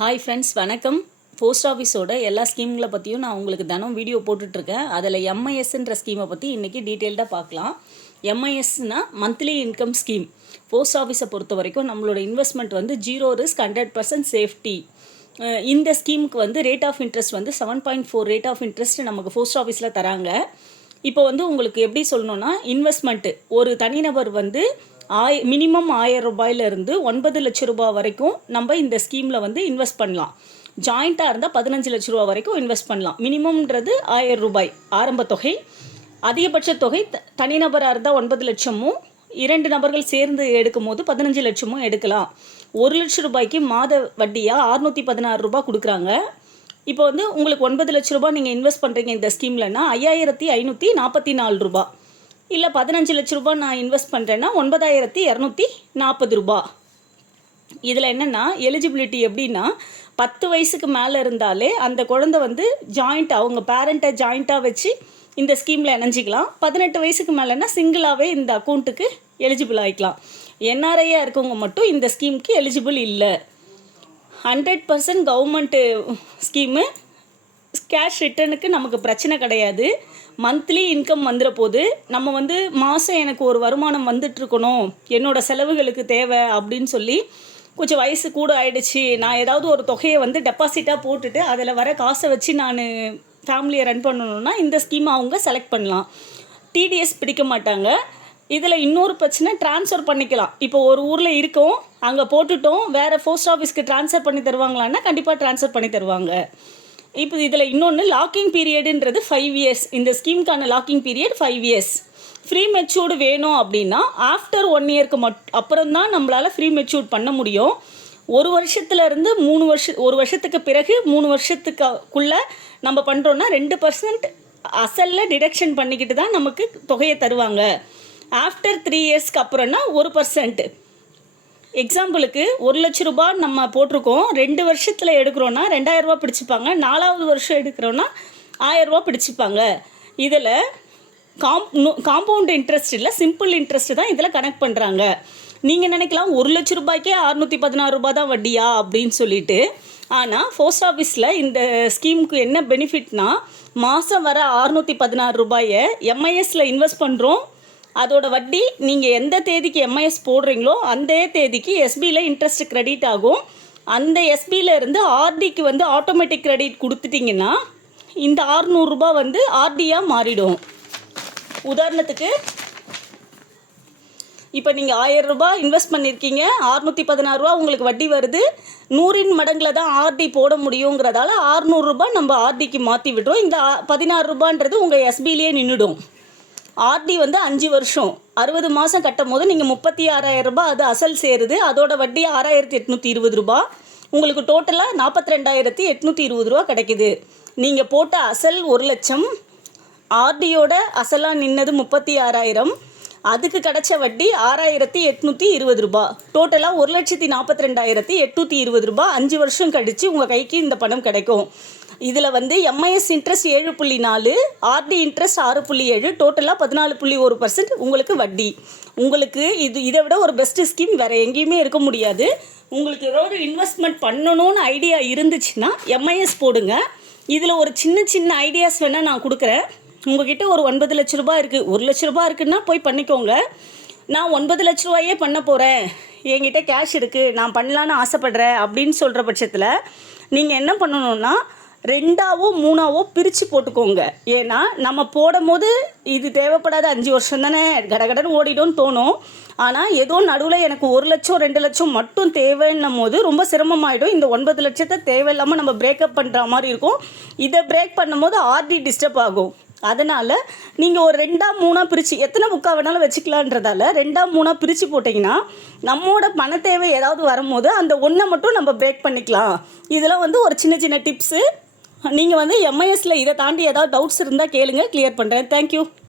Hi friends வணக்கம். Post ஆஃபீஸோட எல்லா ஸ்கீம்களை பற்றியும் நான் உங்களுக்கு தினம் வீடியோ போட்டுட்ருக்கேன். அதில் எம்ஐஎஸ்ன்ற ஸ்கீமை பற்றி இன்றைக்கி டீட்டெயில்டாக பார்க்கலாம். எம்ஐஎஸ்னால் மந்த்லி இன்கம் ஸ்கீம் போஸ்ட் ஆஃபீஸை பொறுத்த வரைக்கும் நம்மளோட இன்வெஸ்ட்மெண்ட் வந்து zero risk hundred percent safety இந்த ஸ்கீமுக்கு வந்து ரேட் ஆஃப் இன்ட்ரெஸ்ட் வந்து seven point four rate of interest நமக்கு போஸ்ட் ஆஃபீஸில் தராங்க. இப்போ வந்து உங்களுக்கு எப்படி சொல்லணும்னா இன்வெஸ்ட்மெண்ட்டு ஒரு தனிநபர் வந்து ஆய் மினிமம் ஆயிரம் ரூபாயிலிருந்து ஒன்பது லட்ச ரூபாய் வரைக்கும் நம்ம இந்த ஸ்கீமில் வந்து இன்வெஸ்ட் பண்ணலாம். ஜாயிண்ட்டாக இருந்தால் பதினஞ்சு லட்ச ரூபா வரைக்கும் இன்வெஸ்ட் பண்ணலாம். மினிமம்ன்றது ஆயிரம் ரூபாய் ஆரம்ப தொகை. அதிகபட்ச தொகை த தனிநபராக இருந்தால் ஒன்பது லட்சமும் இரண்டு நபர்கள் சேர்ந்து எடுக்கும் போது பதினஞ்சு லட்சமும் எடுக்கலாம். ஒரு லட்ச ரூபாய்க்கு மாத வட்டியாக அறுநூற்றி பதினாறு ரூபாய் கொடுக்குறாங்க. இப்போ வந்து உங்களுக்கு ஒன்பது லட்ச ரூபாய் நீங்கள் இன்வெஸ்ட் பண்ணுறீங்க இந்த ஸ்கீம்லன்னா ஐயாயிரத்தி ஐநூற்றி நாற்பத்தி நாலு ரூபா இல்லை பதினஞ்சு லட்ச ரூபா நான் இன்வெஸ்ட் பண்ணுறேன்னா ஒன்பதாயிரத்தி இரநூத்தி நாற்பது ரூபா. இதில் என்னென்னா எலிஜிபிலிட்டி எப்படின்னா பத்து வயசுக்கு மேலே இருந்தாலே அந்த குழந்தை வந்து ஜாயிண்ட் அவங்க பேரண்ட்டை ஜாயிண்ட்டாக வச்சு இந்த ஸ்கீமில் இணைஞ்சிக்கலாம். பதினெட்டு வயசுக்கு மேலேனா சிங்கிளாகவே இந்த அக்கௌண்ட்டுக்கு எலிஜிபிள் ஆகிக்கலாம் என்ஆர்ஐயாக இருக்கவங்க மட்டும் இந்த ஸ்கீமுக்கு எலிஜிபிள் இல்லை. Hundred percent government scheme cash ரிட்டர்னுக்கு நமக்கு பிரச்சனை கிடையாது. மந்த்லி இன்கம் வந்துட போது நம்ம வந்து மாதம் எனக்கு ஒரு வருமானம் வந்துட்டுருக்கணும். என்னோடய செலவுகளுக்கு தேவை அப்படின்னு சொல்லி கொஞ்சம் வயசு கூட ஆயிடுச்சு. நான் ஏதாவது ஒரு தொகையை வந்து டெபாசிட்டாக போட்டுட்டு அதில் வர காசை வச்சு நான் ஃபேமிலியை ரன் பண்ணணுன்னா இந்த ஸ்கீம் அவங்க செலக்ட் பண்ணலாம். டிடிஎஸ் பிடிக்க மாட்டாங்க. இதில் இன்னொரு பிரச்சனை ட்ரான்ஸ்ஃபர் பண்ணிக்கலாம். இப்போ ஒரு ஊரில் இருக்கோம் அங்கே போட்டுட்டோம் வேறு போஸ்ட் ஆஃபீஸ்க்கு ட்ரான்ஸ்ஃபர் பண்ணி தருவாங்களான்னா கண்டிப்பாக ட்ரான்ஸ்ஃபர் பண்ணி தருவாங்க. இப்போ இதில் இன்னொன்று லாக்கிங் பீரியடுன்றது ஃபைவ் இயர்ஸ் இந்த ஸ்கீமுக்கான locking period five years pre matured வேணும் அப்படின்னா ஆஃப்டர் ஒன் இயர்க்கு மட் அப்புறம் தான் நம்மளால் ஃப்ரீ மெச்சூர்ட் பண்ண முடியும். ஒரு வருஷத்துலேருந்து மூணு வருஷ ஒரு வருஷத்துக்கு பிறகு மூணு வருஷத்துக்குள்ளே நம்ம பண்ணுறோன்னா ரெண்டு பர்சன்ட் அசலில் டிடக்ஷன் பண்ணிக்கிட்டு தான் நமக்கு தொகையை தருவாங்க. ஆஃப்டர் த்ரீ இயர்ஸ்க்கு அப்புறம்னா ஒரு பர்சன்ட்டு எக்ஸாம்பிளுக்கு ஒரு லட்ச ரூபாய் நம்ம போட்டிருக்கோம். ரெண்டு வருஷத்தில் எடுக்கிறோன்னா ரெண்டாயிரரூபா பிடிச்சிப்பாங்க. நாலாவது வருஷம் எடுக்கிறோன்னா ஆயரூபா பிடிச்சிப்பாங்க. இதில் காம் காம்பவுண்ட் இன்ட்ரெஸ்ட் இல்லை சிம்பிள் இன்ட்ரெஸ்ட் தான் இதில் கனெக்ட் பண்ணுறாங்க நீங்கள் நினைக்கலாம் ஒரு லட்ச ரூபாய்க்கே அறுநூற்றி பதினாறு ரூபா தான் வட்டியா அப்படின்னு சொல்லிட்டு. ஆனால் போஸ்ட் ஆஃபீஸில் இந்த ஸ்கீமுக்கு என்ன பெனிஃபிட்னா மாதம் வர அறுநூற்றி பதினாறு ரூபாயை எம்ஐஎஸில் இன்வெஸ்ட் பண்ணுறோம் அதோட வட்டி நீங்கள் எந்த தேதிக்கு எம்ஐஎஸ் போடுறீங்களோ அந்த தேதிக்கு எஸ்பியில் இன்ட்ரெஸ்ட் க்ரெடிட் ஆகும். அந்த எஸ்பியில் இருந்து ஆர்டிக்கு வந்து ஆட்டோமேட்டிக் க்ரெடிட் கொடுத்துட்டிங்கன்னா இந்த ஆறுநூறுரூபா வந்து ஆர்டியாக மாறிடும். உதாரணத்துக்கு இப்போ நீங்கள் ஆயிரம் ரூபாய் இன்வெஸ்ட் பண்ணியிருக்கீங்க அறுநூற்றி பதினாறுரூவா உங்களுக்கு வட்டி வருது நூறின் மடங்கில் தான் ஆர்டி போட முடியுங்கிறதால ஆறுநூறுரூபா நம்ம ஆர்டிக்கு மாற்றி விடுறோம். இந்த பதினாறு ரூபான்றது உங்கள் எஸ்பிலேயே நின்றுடும் ஆர்டி வந்து அஞ்சு வருஷம். அறுபது மாதம் கட்டும் போது நீங்கள் முப்பத்தி ஆறாயிரம் ரூபாய் அது அசல் சேருது. அதோட வட்டி ஆறாயிரத்தி எட்நூற்றி இருபது ரூபா. உங்களுக்கு டோட்டலாக நாற்பத்தி ரெண்டாயிரத்தி எட்நூற்றி இருபது ரூபா கிடைக்குது. நீங்கள் போட்ட அசல் ஒரு லட்சம். ஆர்டியோட அசலாக நின்னது முப்பத்தி ஆறாயிரம் அதுக்கு கிடச்ச வட்டி ஆறாயிரத்தி எட்நூற்றி இருபது ரூபா. டோட்டலாக ஒரு லட்சத்தி நாற்பத்தி ரெண்டாயிரத்தி எட்நூற்றி இருபது ரூபா. அஞ்சு வருஷம் கழித்து உங்கள் கைக்கு இந்த பணம் கிடைக்கும். இதில் வந்து எம்ஐஎஸ் இன்ட்ரெஸ்ட் ஏழு புள்ளி நாலு ஆர்டி இன்ட்ரெஸ்ட் ஆறு புள்ளி ஏழு டோட்டலாக பதினாலு புள்ளி ஒரு பர்சன்ட் உங்களுக்கு வட்டி. உங்களுக்கு இது இதை விட ஒரு பெஸ்ட்டு ஸ்கீம் வேறு எங்கேயுமே இருக்க முடியாது. உங்களுக்கு ஏதாவது இன்வெஸ்ட்மெண்ட் பண்ணணும்னு ஐடியா இருந்துச்சுன்னா எம்ஐஎஸ் போடுங்க. இதில் ஒரு சின்ன சின்ன ஐடியாஸ் வேணால் நான் கொடுக்குறேன். உங்ககிட்ட ஒரு ஒன்பது லட்ச ரூபாய் இருக்குது ஒரு லட்ச ரூபாய் இருக்குன்னா போய் பண்ணிக்கோங்க. நான் ஒன்பது லட்ச ரூபாயே பண்ண போகிறேன் என்கிட்ட கேஷ் இருக்குது நான் பண்ணலான்னு ஆசைப்பட்றேன் அப்படின்னு சொல்கிற பட்சத்தில் நீங்கள் என்ன பண்ணணுன்னா ரெண்டாவோ மூணாவோ பிரித்து போட்டுக்கோங்க. ஏன்னா நம்ம போடும் போது இது தேவைப்படாத அஞ்சு வருஷம் தானே. கடகடன்னு ஓடிடும்னு தோணும். ஆனால் ஏதோ நடுவில் எனக்கு ஒரு லட்சம் ரெண்டு லட்சம் மட்டும் தேவைன்னும் போது ரொம்ப சிரமமாயிடும். இந்த ஒன்பது லட்சத்தை தேவையில்லாமல் நம்ம பிரேக்கப் பண்ணுற மாதிரி இருக்கும். இதை பிரேக் பண்ணும்போது ஆர்டி டிஸ்டர்ப் ஆகும். அதனால் நீங்கள் ஒரு ரெண்டாக மூணாக பிரித்து எத்தனை புக்காக வேணாலும் வச்சுக்கலான்றதால ரெண்டாக மூணாக பிரித்து போட்டிங்கன்னா நம்மோட பண தேவை ஏதாவது வரும்போது அந்த ஒன்றை மட்டும் நம்ம பிரேக் பண்ணிக்கலாம். இதெல்லாம் வந்து ஒரு சின்ன சின்ன டிப்ஸு நீங்கள் வந்து எம்ஐஎஸில் இதை தாண்டி ஏதாவது டவுட்ஸ் இருந்தால் கேளுங்க கிளியர் பண்ணுறேன் தேங்க்யூ